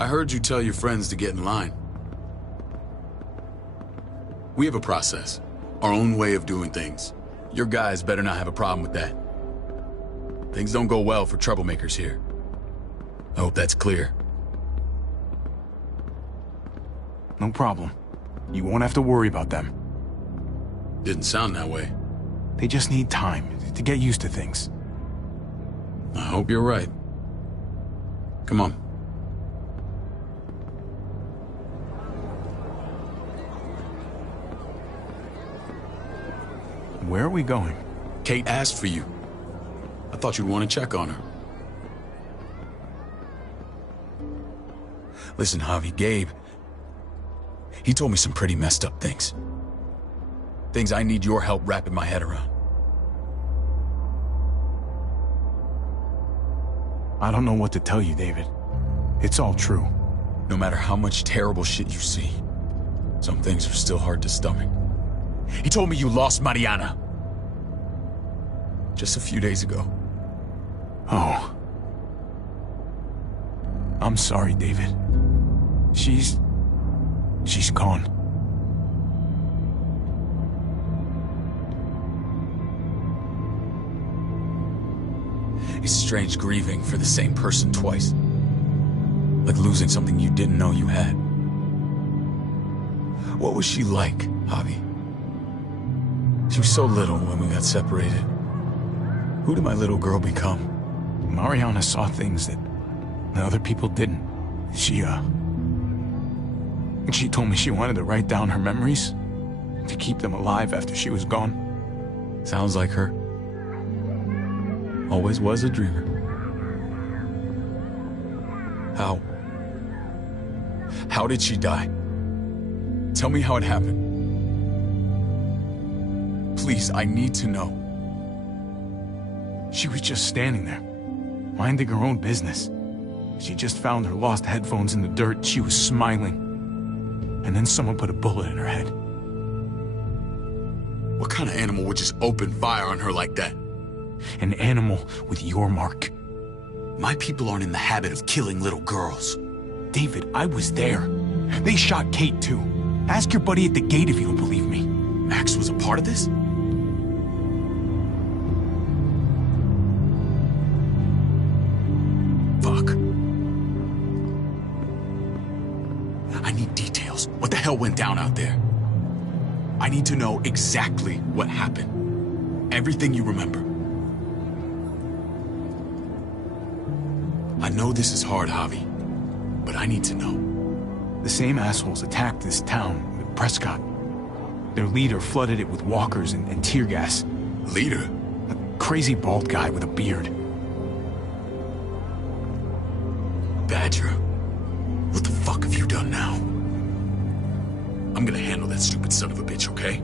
I heard you tell your friends to get in line. We have a process, our own way of doing things. Your guys better not have a problem with that. Things don't go well for troublemakers here. I hope that's clear. No problem. You won't have to worry about them. Didn't sound that way. They just need time to get used to things. I hope you're right. Come on. Where are we going? Kate asked for you. I thought you'd want to check on her. Listen, Javi, Gabe, he told me some pretty messed up things. Things I need your help wrapping my head around. I don't know what to tell you, David. It's all true. No matter how much terrible shit you see, some things are still hard to stomach. He told me you lost Mariana. Just a few days ago. Oh. I'm sorry, David. She's gone. It's strange grieving for the same person twice. Like losing something you didn't know you had. What was she like, Javi? She was so little when we got separated. Who did my little girl become? Mariana saw things that other people didn't. She told me she wanted to write down her memories to keep them alive after she was gone. Sounds like her. Always was a dreamer. How did she die? Tell me how it happened. Please, I need to know. She was just standing there, minding her own business. She just found her lost headphones in the dirt. She was smiling. And then someone put a bullet in her head. What kind of animal would just open fire on her like that? An animal with your mark. My people aren't in the habit of killing little girls. David, I was there. They shot Kate too. Ask your buddy at the gate if you don't believe me. Max was a part of this? Fuck. I need details. What the hell went down out there? I need to know exactly what happened. Everything you remember. I know this is hard, Javi, but I need to know. The same assholes attacked this town, Prescott. Their leader flooded it with walkers and tear gas. Leader? A crazy bald guy with a beard. Badger, what the fuck have you done now? I'm gonna handle that stupid son of a bitch, okay?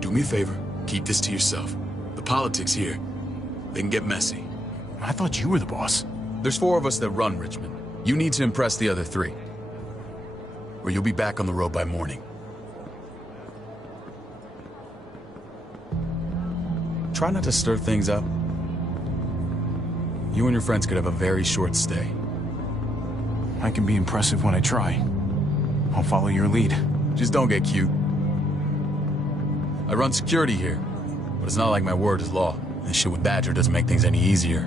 Do me a favor, keep this to yourself. The politics here, they can get messy. I thought you were the boss. There's 4 of us that run Richmond. You need to impress the other 3. Or you'll be back on the road by morning. Try not to stir things up. You and your friends could have a very short stay. I can be impressive when I try. I'll follow your lead. Just don't get cute. I run security here, but it's not like my word is law. And shit with Badger doesn't make things any easier.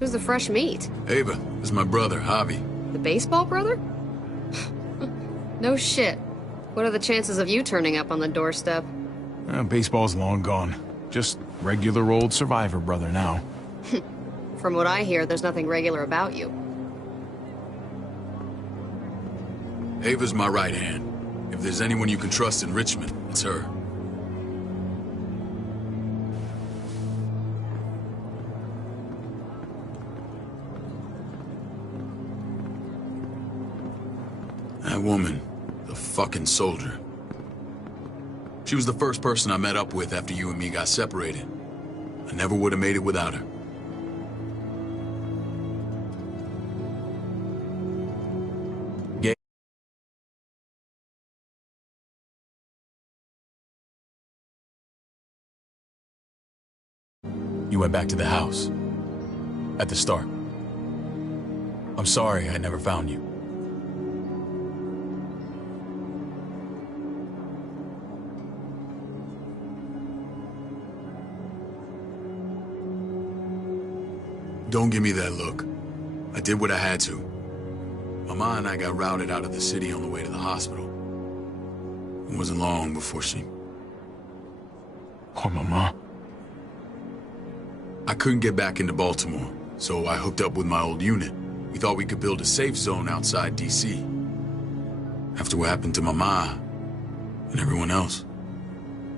Who's the fresh meat? Ava, this is my brother, Javi. The baseball brother? No shit. What are the chances of you turning up on the doorstep? Baseball's long gone. Just regular old survivor brother now. From what I hear, there's nothing regular about you. Ava's my right hand. If there's anyone you can trust in Richmond, it's her. That woman, the fucking soldier. She was the first person I met up with after you and me got separated. I never would have made it without her. You went back to the house. At the start. I'm sorry I never found you. Don't give me that look. I did what I had to. Mama and I got routed out of the city on the way to the hospital. It wasn't long before she... Poor Mama. I couldn't get back into Baltimore, so I hooked up with my old unit. We thought we could build a safe zone outside D.C. After what happened to Mama and everyone else,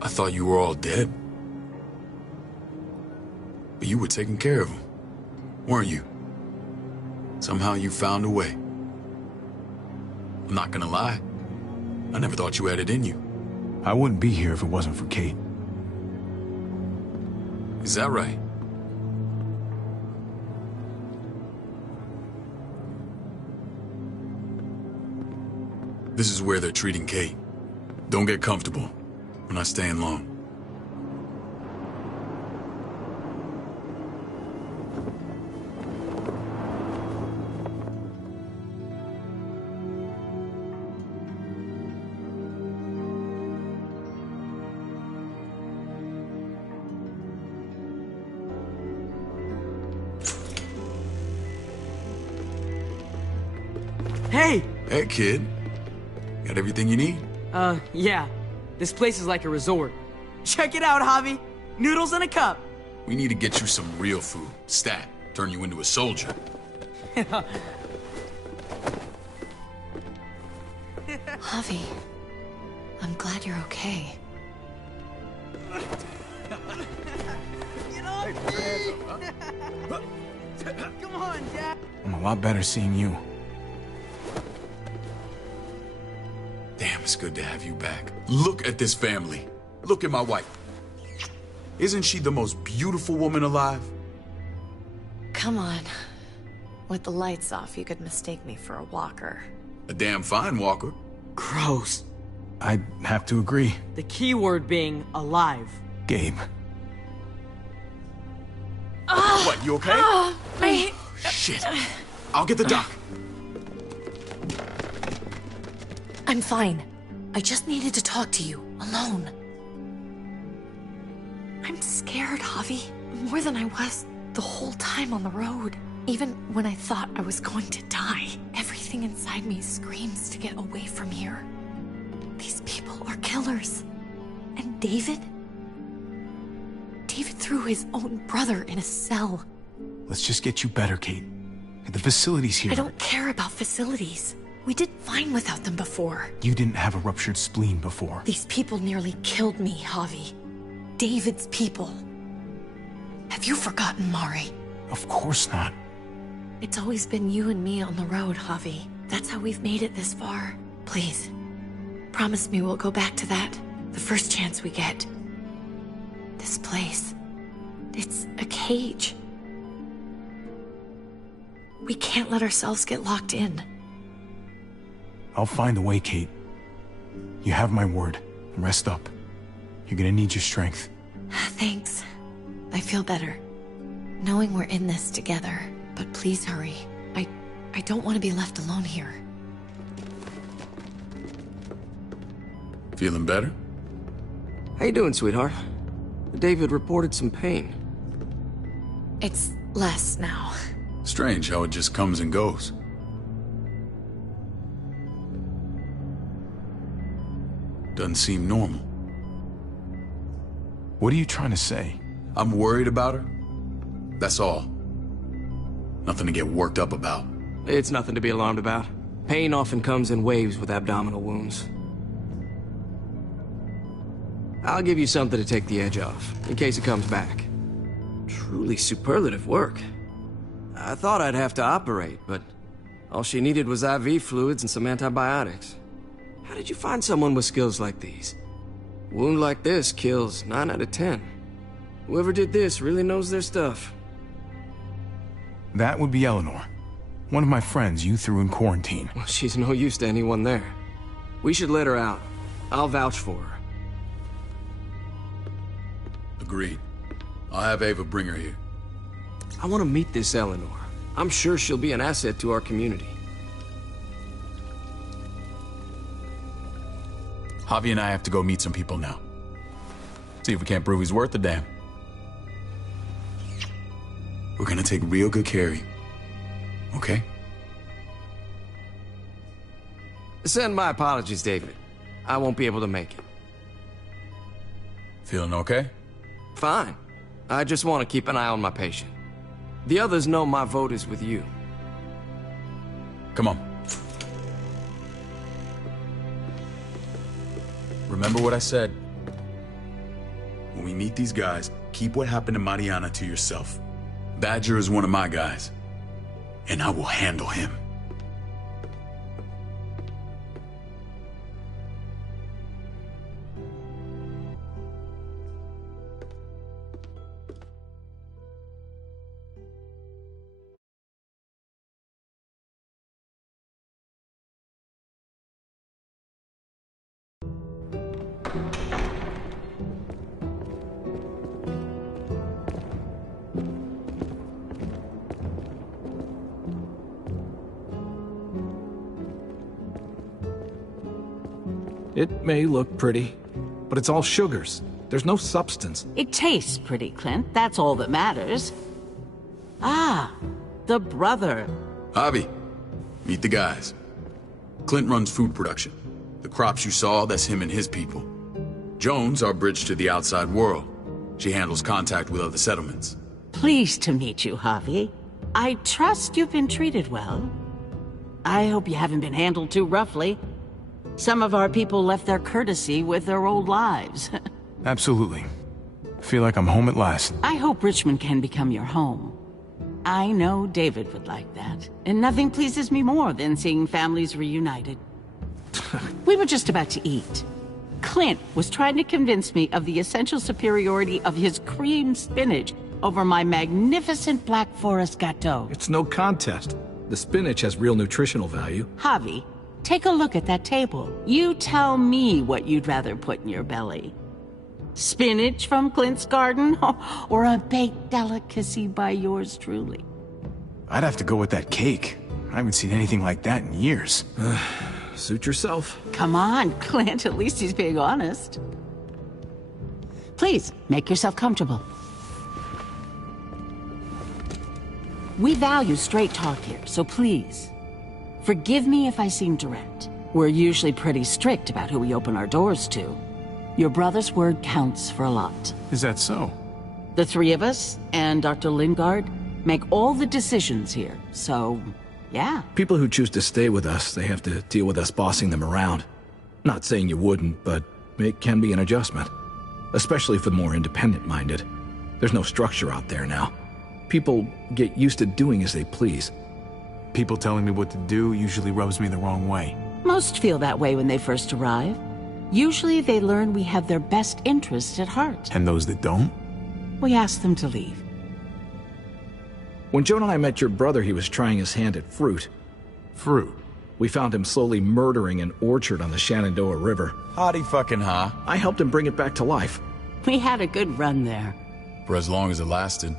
I thought you were all dead. But you were taking care of them, weren't you? Somehow you found a way. I'm not gonna lie. I never thought you had it in you. I wouldn't be here if it wasn't for Kate. Is that right? This is where they're treating Kate. Don't get comfortable. We're not staying long. Hey! Hey, kid. Got everything you need? Yeah. This place is like a resort. Check it out, Javi. Noodles in a cup. We need to get you some real food. Stat. Turn you into a soldier. Javi, I'm glad you're okay. Get off me! Come on, Dad! I'm a lot better seeing you. Damn, it's good to have you back. Look at this family. Look at my wife. Isn't she the most beautiful woman alive? Come on. With the lights off, you could mistake me for a walker. A damn fine walker. Gross. I'd have to agree. The key word being alive. Gabe. What, you okay? Shit. I'll get the doc. I'm fine. I just needed to talk to you, alone. I'm scared, Javi. More than I was the whole time on the road. Even when I thought I was going to die, everything inside me screams to get away from here. These people are killers. And David? David threw his own brother in a cell. Let's just get you better, Kate. The facility's here. I don't care about facilities. We did fine without them before. You didn't have a ruptured spleen before. These people nearly killed me, Javi. David's people. Have you forgotten, Mari? Of course not. It's always been you and me on the road, Javi. That's how we've made it this far. Please, promise me we'll go back to that the first chance we get. This place, it's a cage. We can't let ourselves get locked in. I'll find a way, Kate. You have my word. Rest up. You're gonna need your strength. Thanks. I feel better. Knowing we're in this together. But please hurry. I don't want to be left alone here. Feeling better? How you doing, sweetheart? David reported some pain. It's Less now. Strange how it just comes and goes. Doesn't seem normal. What are you trying to say? I'm worried about her. That's all. Nothing to get worked up about. It's nothing to be alarmed about. Pain often comes in waves with abdominal wounds. I'll give you something to take the edge off, in case it comes back. Truly superlative work. I thought I'd have to operate, but all she needed was IV fluids and some antibiotics. How did you find someone with skills like these? A wound like this kills 9 out of 10. Whoever did this really knows their stuff. That would be Eleanor. One of my friends you threw in quarantine. Well, she's no use to anyone there. We should let her out. I'll vouch for her. Agreed. I'll have Ava bring her here. I want to meet this Eleanor. I'm sure she'll be an asset to our community. Javi and I have to go meet some people now. See if we can't prove he's worth a damn. We're gonna take real good care of you. Okay? Send my apologies, David. I won't be able to make it. Feeling okay? Fine. I just want to keep an eye on my patient. The others know my vote is with you. Come on. Remember what I said. When we meet these guys, keep what happened to Mariana to yourself. Badger is one of my guys, and I will handle him. It may look pretty, but it's all sugars. There's no substance. It tastes pretty, Clint. That's all that matters. Ah, the brother. Javi, meet the guys. Clint runs food production. The crops you saw, that's him and his people. Jones, our bridge to the outside world. She handles contact with other settlements. Pleased to meet you, Javi. I trust you've been treated well. I hope you haven't been handled too roughly. Some of our people left their courtesy with their old lives. Absolutely. Feel like I'm home at last. I hope Richmond can become your home. I know David would like that. And nothing pleases me more than seeing families reunited. We were just about to eat. Clint was trying to convince me of the essential superiority of his cream spinach over my magnificent Black Forest gâteau. It's no contest. The spinach has real nutritional value. Javi, take a look at that table. You tell me what you'd rather put in your belly. Spinach from Clint's garden, or a baked delicacy by yours truly? I'd have to go with that cake. I haven't seen anything like that in years. Suit yourself. Come on, Clint, at least he's being honest. Please, make yourself comfortable. We value straight talk here, so please, forgive me if I seem direct. We're usually pretty strict about who we open our doors to. Your brother's word counts for a lot. Is that so? The three of us, and Dr. Lingard, make all the decisions here, so, yeah. People who choose to stay with us, they have to deal with us bossing them around. Not saying you wouldn't, but it can be an adjustment. Especially for the more independent-minded. There's no structure out there now. People get used to doing as they please. People telling me what to do usually rubs me the wrong way. Most feel that way when they first arrive. Usually they learn we have their best interests at heart. And those that don't? We ask them to leave. When Joan and I met your brother, he was trying his hand at fruit. Fruit? We found him slowly murdering an orchard on the Shenandoah River. Howdy fucking ha. I helped him bring it back to life. We had a good run there. For as long as it lasted.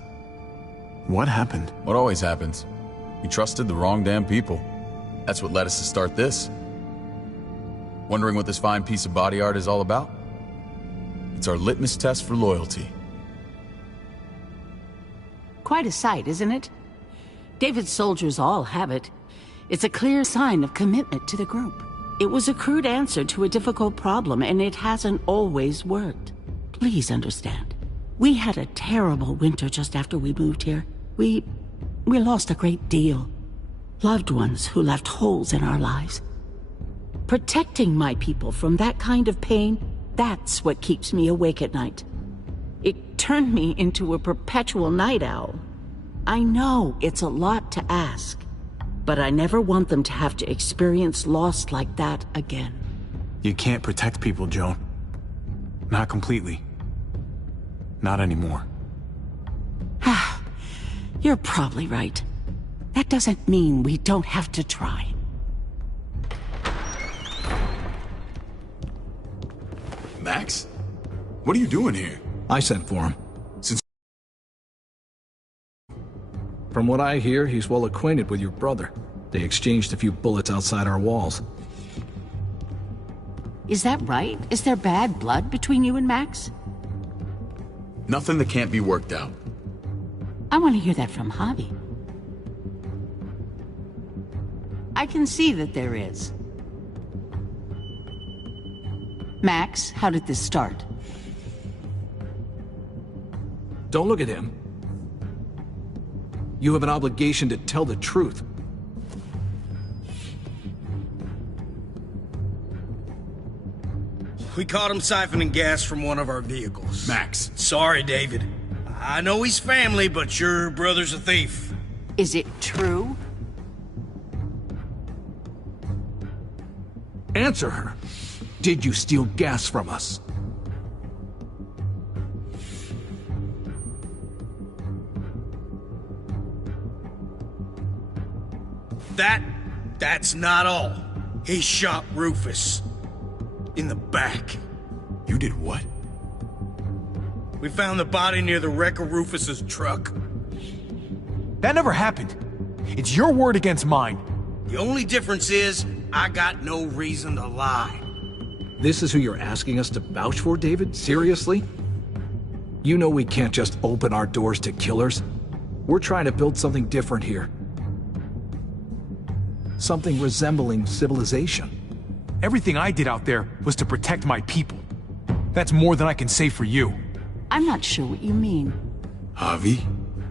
What happened? What always happens. We trusted the wrong damn people. That's what led us to start this. Wondering what this fine piece of body art is all about? It's our litmus test for loyalty. quite a sight, isn't it? David's soldiers all have it. It's a clear sign of commitment to the group. It was a crude answer to a difficult problem, and it hasn't always worked. Please understand. We had a terrible winter just after we moved here. We lost a great deal. Loved ones who left holes in our lives. Protecting my people from that kind of pain, that's what keeps me awake at night. It turned me into a perpetual night owl. I know it's a lot to ask, but I never want them to have to experience loss like that again. You can't protect people, Joan. Not completely. Not anymore. You're probably right. That doesn't mean we don't have to try. Max? What are you doing here? I sent for him. Since... From what I hear, he's well acquainted with your brother. They exchanged a few bullets outside our walls. Is that right? Is there bad blood between you and Max? Nothing that can't be worked out. I want to hear that from Javi. I can see that there is. Max, how did this start? Don't look at him. You have an obligation to tell the truth. We caught him siphoning gas from one of our vehicles. Max. Sorry, David. I know he's family, but your brother's a thief. Is it true? Answer her. Did you steal gas from us? That's not all. He shot Rufus. In the back. You did what? We found the body near the wreck of Rufus's truck. That never happened. It's your word against mine. The only difference is, I got no reason to lie. This is who you're asking us to vouch for, David? Seriously? You know we can't just open our doors to killers. We're trying to build something different here. Something resembling civilization. Everything I did out there was to protect my people. That's more than I can say for you. I'm not sure what you mean. Javi?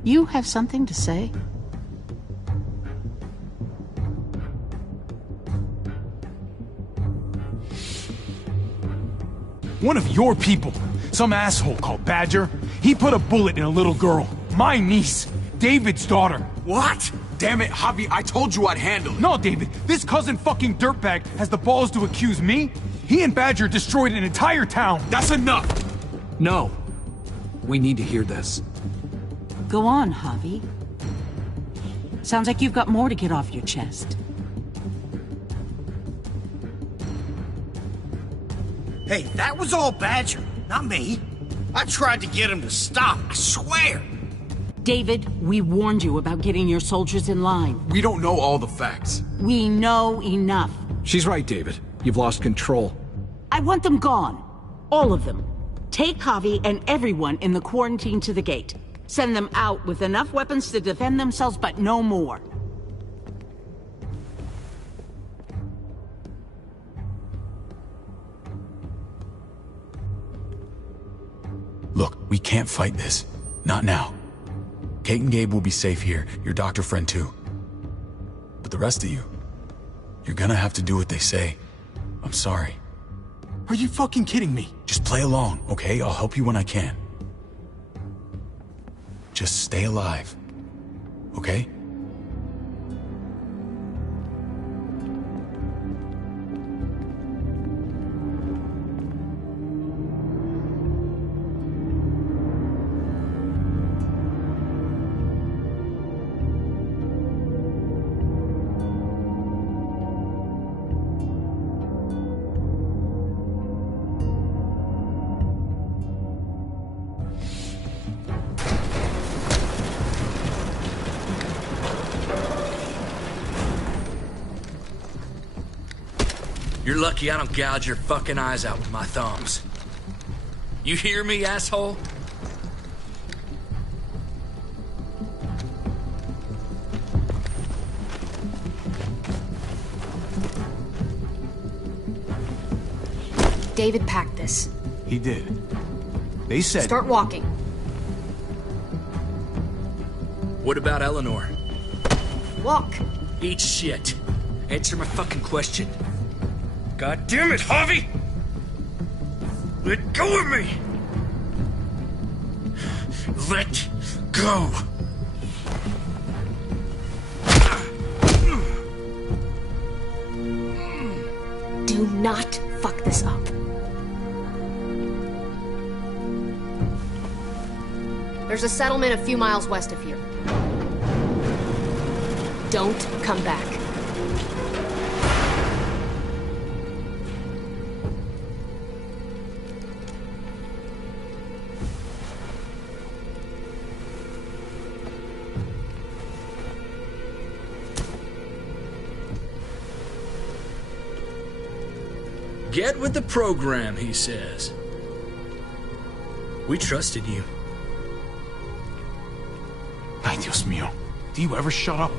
You have something to say? One of your people, some asshole called Badger, he put a bullet in a little girl. My niece, David's daughter. What? Damn it, Javi, I told you I'd handle it. No, David, this cousin fucking dirtbag has the balls to accuse me? He and Badger destroyed an entire town. That's enough! No. We need to hear this. Go on, Javi. Sounds like you've got more to get off your chest. Hey, that was all Badger, not me. I tried to get him to stop, I swear. David, we warned you about getting your soldiers in line. We don't know all the facts. We know enough. She's right, David. You've lost control. I want them gone. All of them. Take Javi and everyone in the quarantine to the gate. Send them out with enough weapons to defend themselves, but no more. Look, we can't fight this. Not now. Kate and Gabe will be safe here, your doctor friend too. But the rest of you, you're gonna have to do what they say. I'm sorry. Are you fucking kidding me? Just play along, okay? I'll help you when I can. Just stay alive, okay? You're lucky I don't gouge your fucking eyes out with my thumbs. You hear me, asshole? David packed this. He did. They said... Start walking. What about Eleanor? Walk. Eat shit. Answer my fucking question. God damn it, Harvey! Let go of me! Let go! Do not fuck this up. There's a settlement a few miles west of here. Don't come back. Get with the program, he says. We trusted you. Ay, Dios mío. Do you ever shut up?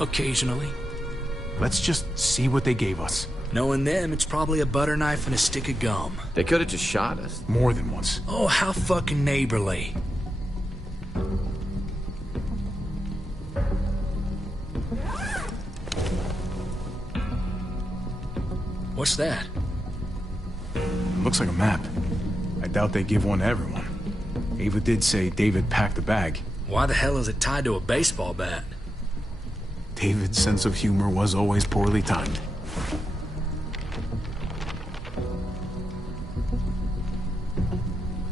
Occasionally. Let's just see what they gave us. Knowing them, it's probably a butter knife and a stick of gum. They could have just shot us. More than once. Oh, how fucking neighborly. What's that? Looks like a map. I doubt they give one to everyone. Ava did say David packed the bag. Why the hell is it tied to a baseball bat? David's sense of humor was always poorly timed.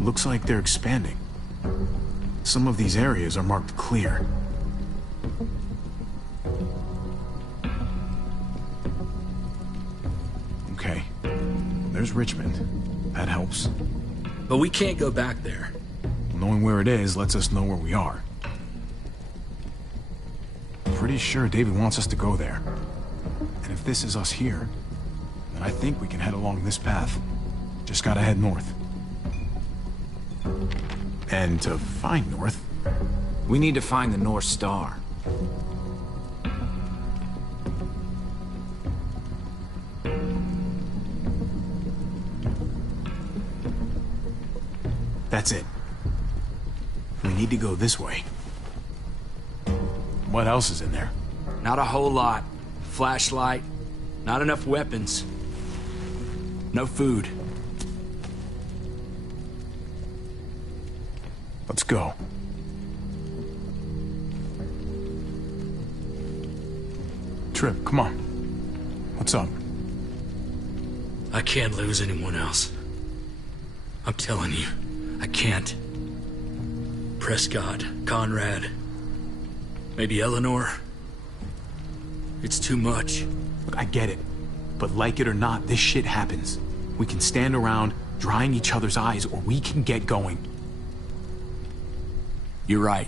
Looks like they're expanding. Some of these areas are marked clear. Okay. There's Richmond. That helps. But we can't go back there. Knowing where it is lets us know where we are. Pretty sure David wants us to go there. And if this is us here, then I think we can head along this path. Just gotta head north. And to find north... We need to find the North Star. That's it. We need to go this way. What else is in there? Not a whole lot. Flashlight. Not enough weapons. No food. Let's go. Trip, come on. What's up? I can't lose anyone else. I'm telling you, I can't. Prescott, Conrad, maybe Eleanor. It's too much. Look, I get it. But like it or not, this shit happens. We can stand around, drying each other's eyes, or we can get going. You're right.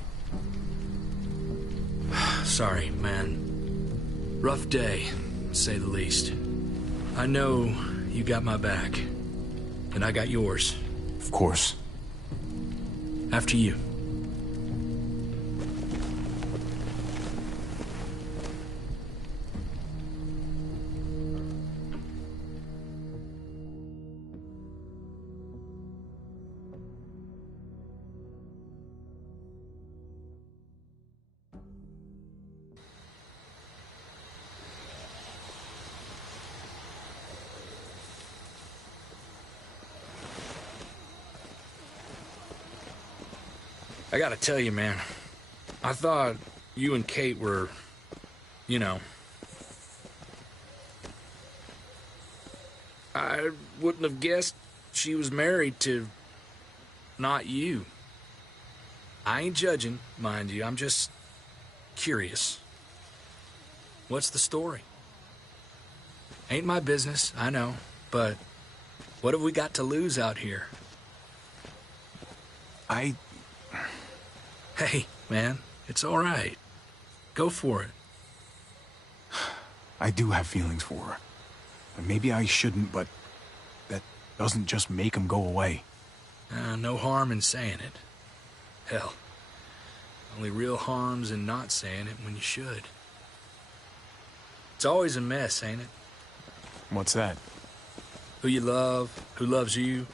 Sorry, man. Rough day, to say the least. I know you got my back, and I got yours. Of course. After you. I gotta tell you, man, I thought you and Kate were, you know... I wouldn't have guessed she was married to... not you. I ain't judging, mind you, I'm just... curious. What's the story? Ain't my business, I know, but... what have we got to lose out here? Hey, man, it's all right. Go for it. I do have feelings for her. And maybe I shouldn't, but that doesn't just make them go away. No harm in saying it. Hell, only real harm's in not saying it when you should. It's always a mess, ain't it? What's that? Who you love, who loves you.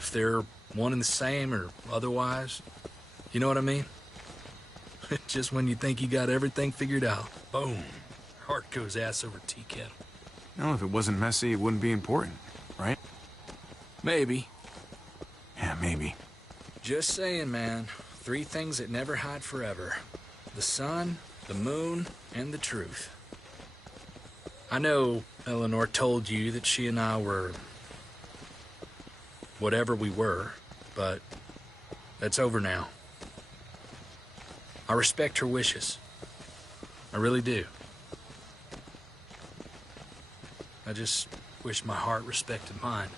if they're one and the same or otherwise. You know what I mean? Just when you think you got everything figured out, boom, heart goes ass over tea kettle. No, if it wasn't messy, it wouldn't be important, right? Maybe. Yeah, maybe. Just saying, man. 3 things that never hide forever. The sun, the moon, and the truth. I know Eleanor told you that she and I were whatever we were, but that's over now. I respect her wishes. I really do. I just wish my heart respected mine.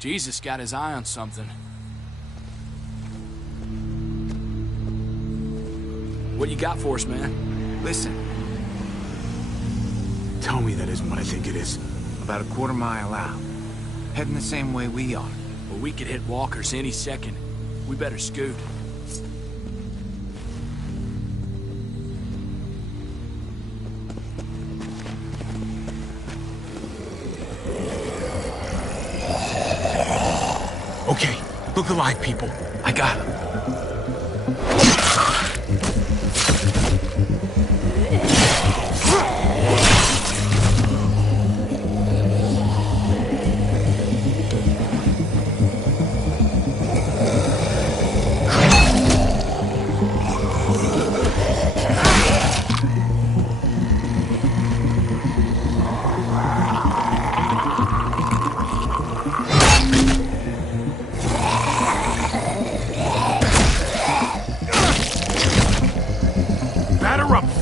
Jesus got his eye on something. What you got for us, man? Listen. Tell me that isn't what I think it is. About a quarter mile out. Heading the same way we are. Well, we could hit walkers any second. We better scoot. Okay, look alive, people. I got him.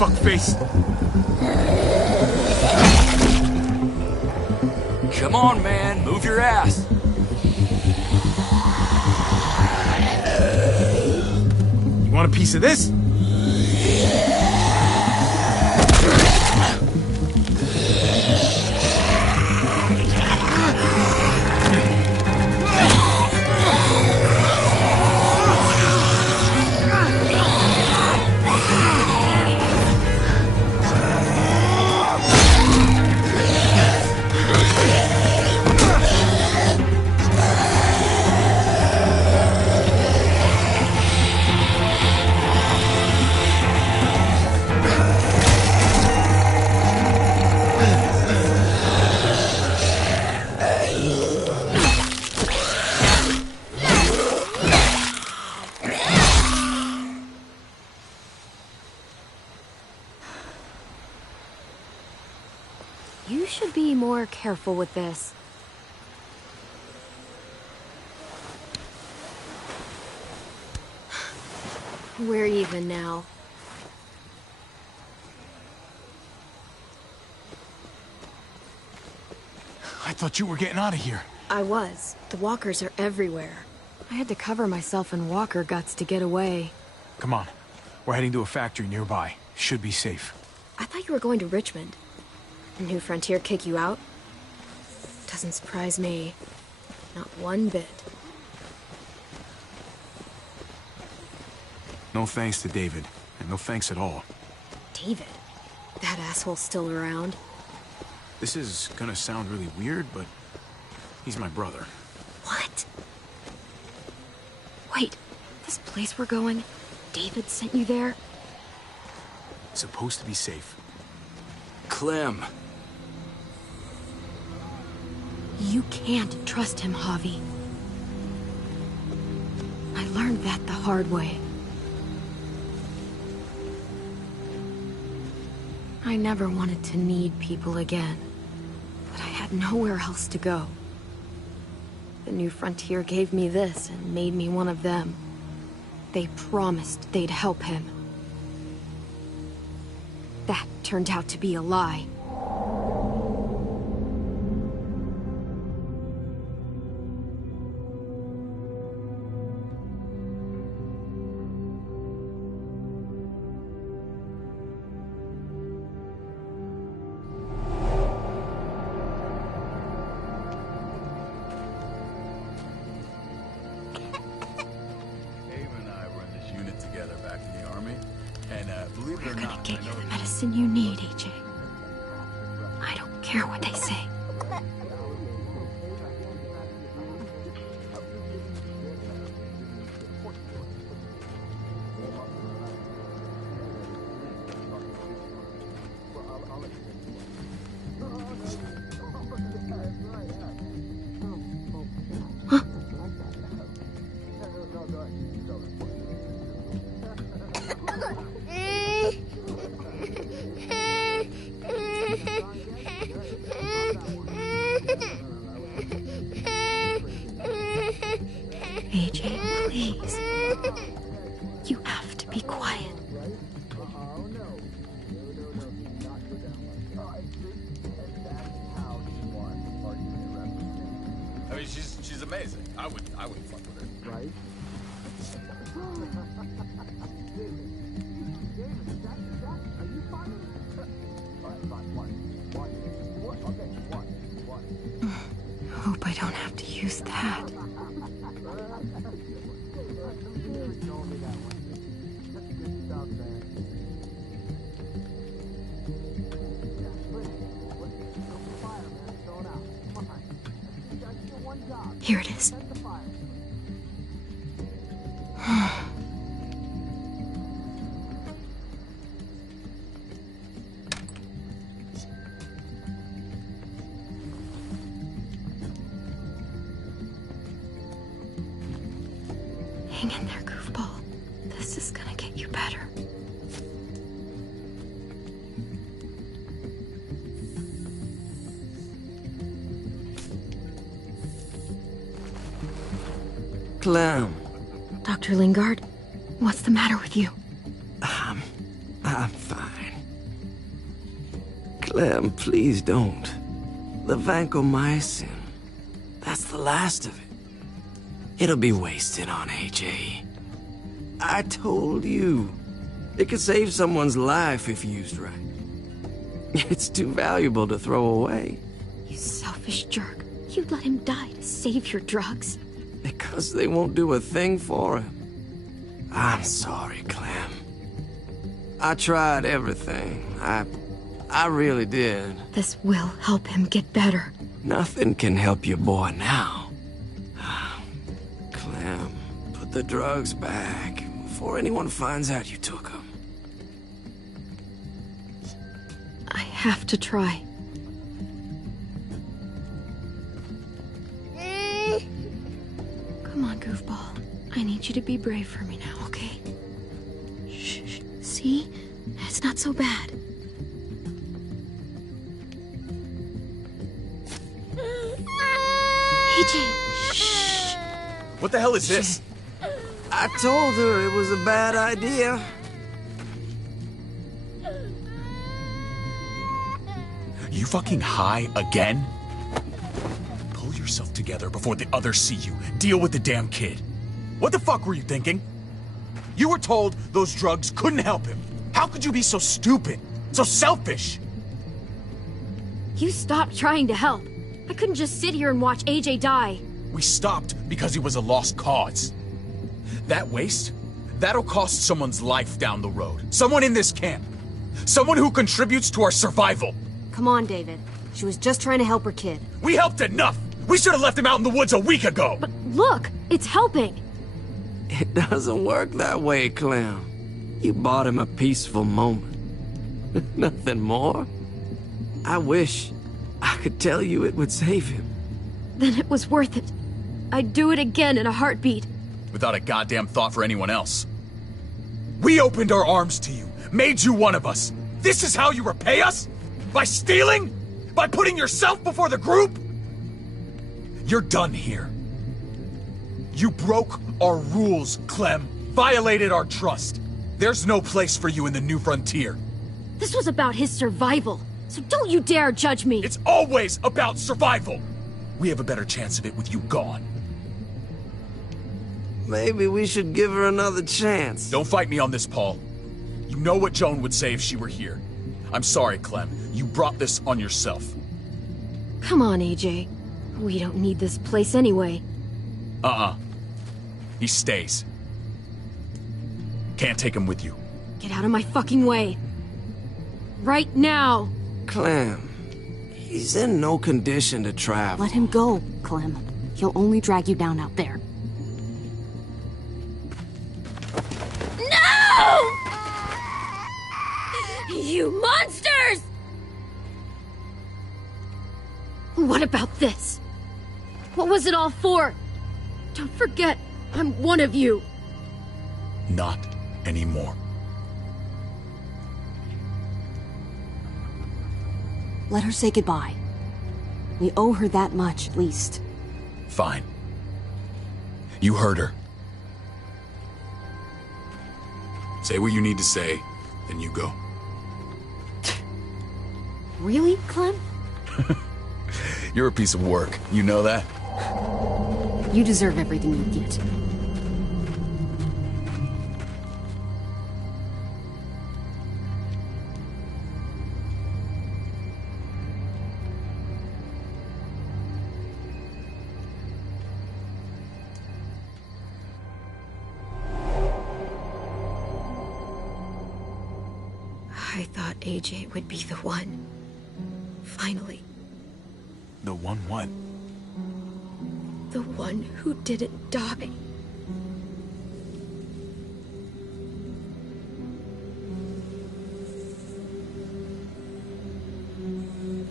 Fuckface. Come on, man. Move your ass. You want a piece of this? You should be more careful with this. We're even now. I thought you were getting out of here. I was. The walkers are everywhere. I had to cover myself in walker guts to get away. Come on. We're heading to a factory nearby. Should be safe. I thought you were going to Richmond. New Frontier kick you out? Doesn't surprise me. Not one bit. No thanks to David, and no thanks at all. David? That asshole's still around? This is gonna sound really weird, but he's my brother. What? Wait, this place we're going, David sent you there? It's supposed to be safe. Clem. You can't trust him, Javi. I learned that the hard way. I never wanted to need people again, but I had nowhere else to go. The New Frontier gave me this and made me one of them. They promised they'd help him. That turned out to be a lie. And believe it or We're gonna not, get you the medicine you need, AJ. I don't care what they say. AJ, please. You have to be quiet. I mean, she's amazing. I would fuck with her. Right? Hope I don't have to use that. Here it is. Hang in there, goofball. This is gonna get you better. Clem. Dr. Lingard, what's the matter with you? I'm fine. Clem, please don't. The vancomycin. That's the last of it. It'll be wasted on AJ. I told you. It could save someone's life if used right. It's too valuable to throw away. You selfish jerk. You'd let him die to save your drugs. Because they won't do a thing for him. I'm sorry, Clem. I tried everything. I really did. This will help him get better. Nothing can help your boy now. Clem, put the drugs back before anyone finds out you took them. I have to try. Come on, goofball. I need you to be brave for me now, okay? Shh. See? It's not so bad. AJ, shh. What the hell is this? I told her it was a bad idea. You fucking high again? Pull yourself together before the others see you. Deal with the damn kid. What the fuck were you thinking? You were told those drugs couldn't help him. How could you be so stupid? So selfish? You stopped trying to help. I couldn't just sit here and watch AJ die. We stopped because he was a lost cause. That waste, that'll cost someone's life down the road. Someone in this camp. Someone who contributes to our survival. Come on, David. She was just trying to help her kid. We helped enough! We should have left him out in the woods a week ago! But look, it's helping. It doesn't work that way, Clem. You bought him a peaceful moment. Nothing more. I wish I could tell you it would save him. Then it was worth it. I'd do it again in a heartbeat. Without a goddamn thought for anyone else. We opened our arms to you, made you one of us. This is how you repay us? By stealing? By putting yourself before the group? You're done here. You broke our rules, Clem. Violated our trust. There's no place for you in the new frontier. This was about his survival, so don't you dare judge me! It's always about survival! We have a better chance of it with you gone. Maybe we should give her another chance. Don't fight me on this, Paul. You know what Joan would say if she were here. I'm sorry, Clem. You brought this on yourself. Come on, AJ. We don't need this place anyway. He stays. Can't take him with you. Get out of my fucking way. Right now! Clem, he's in no condition to travel. Let him go, Clem. He'll only drag you down out there. No! You monsters! What about this? What was it all for? Don't forget, I'm one of you. Not anymore. Let her say goodbye. We owe her that much, at least. Fine. You heard her. Say what you need to say, then you go. Really, Clem? You're a piece of work. You know that? You deserve everything you get. I thought AJ would be the one. Finally. The one what? The one who didn't die.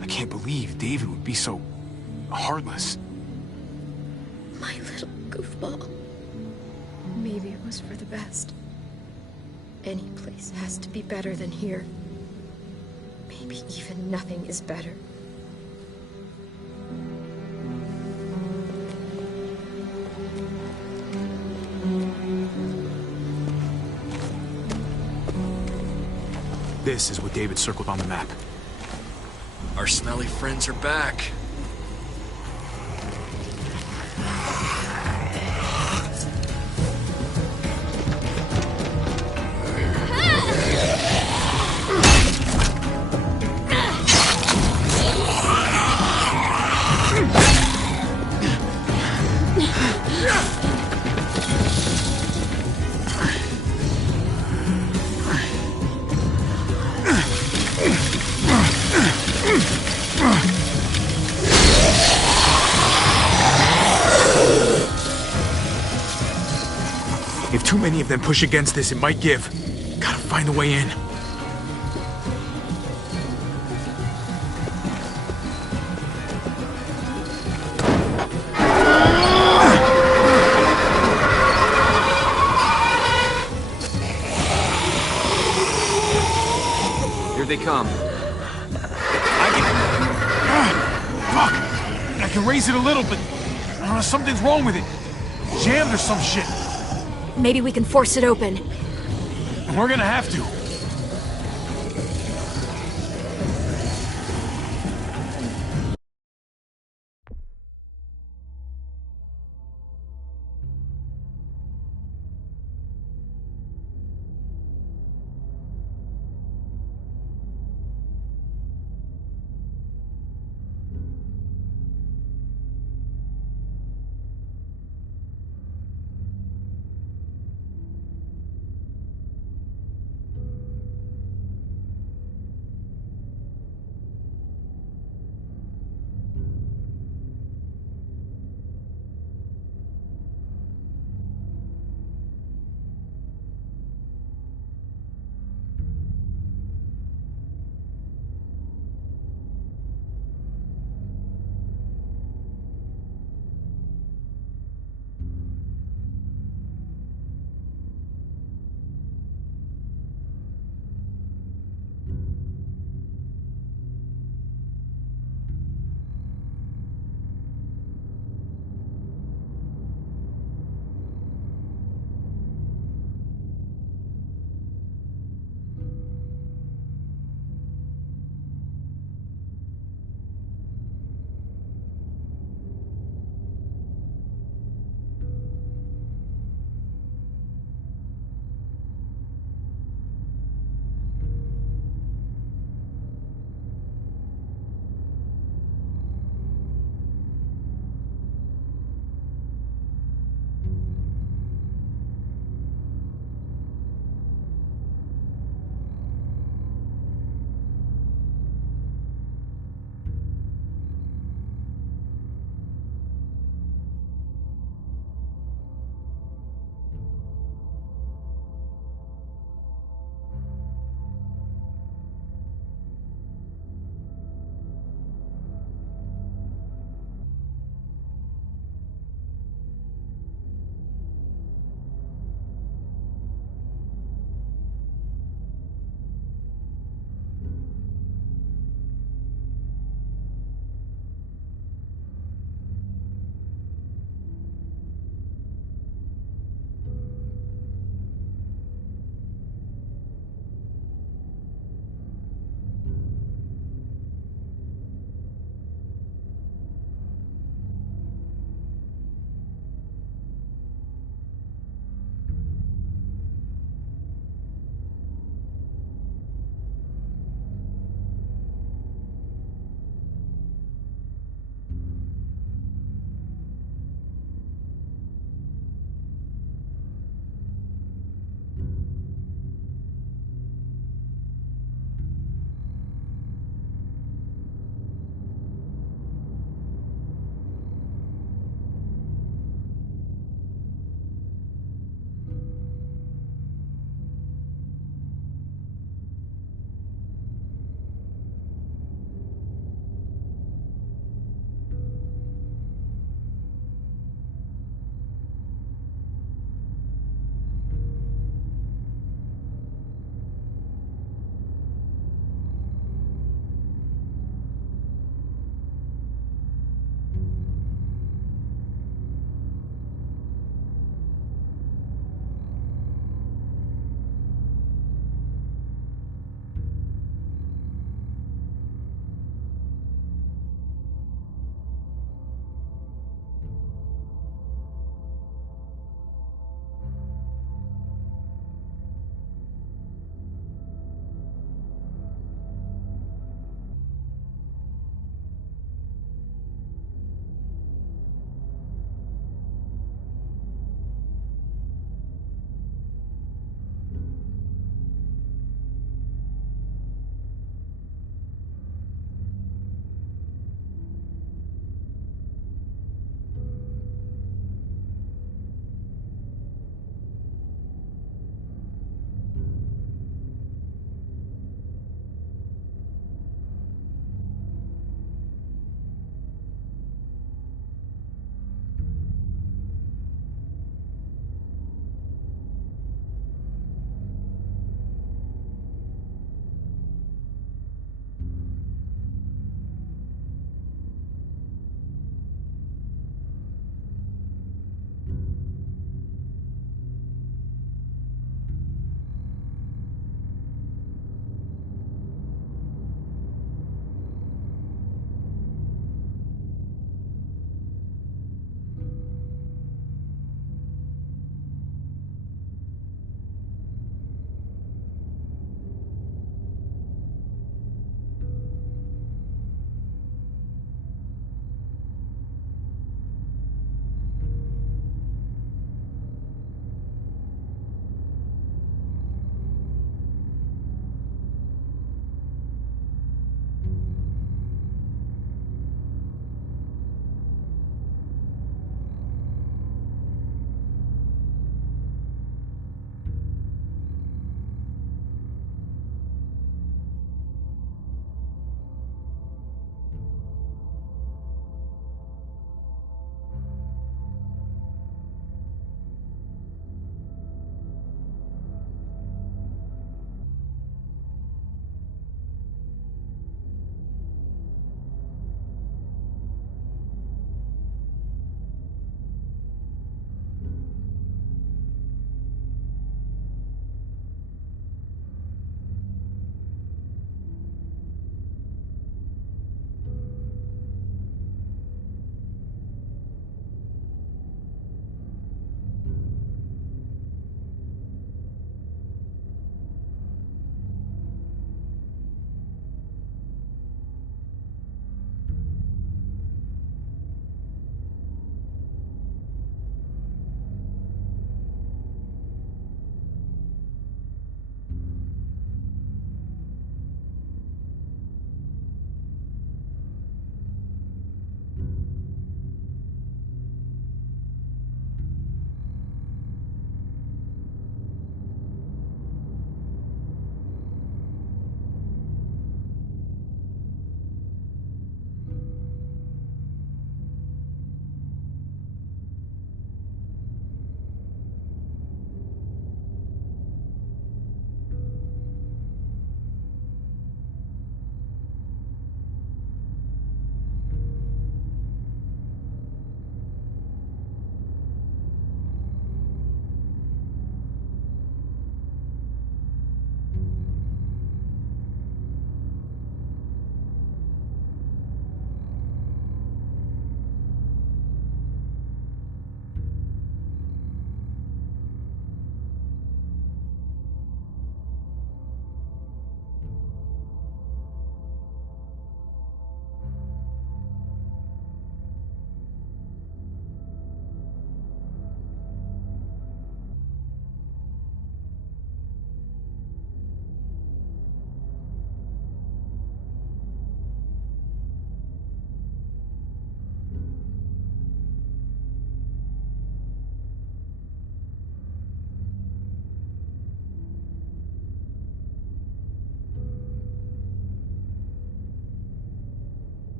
I can't believe David would be so heartless. My little goofball. Maybe it was for the best. Any place has to be better than here. Maybe even nothing is better. This is what David circled on the map. Our smelly friends are back. If too many of them push against this, it might give. Gotta find a way in. Here they come. Fuck! I can raise it a little, but something's wrong with it. Jammed or some shit. Maybe we can force it open. We're gonna have to.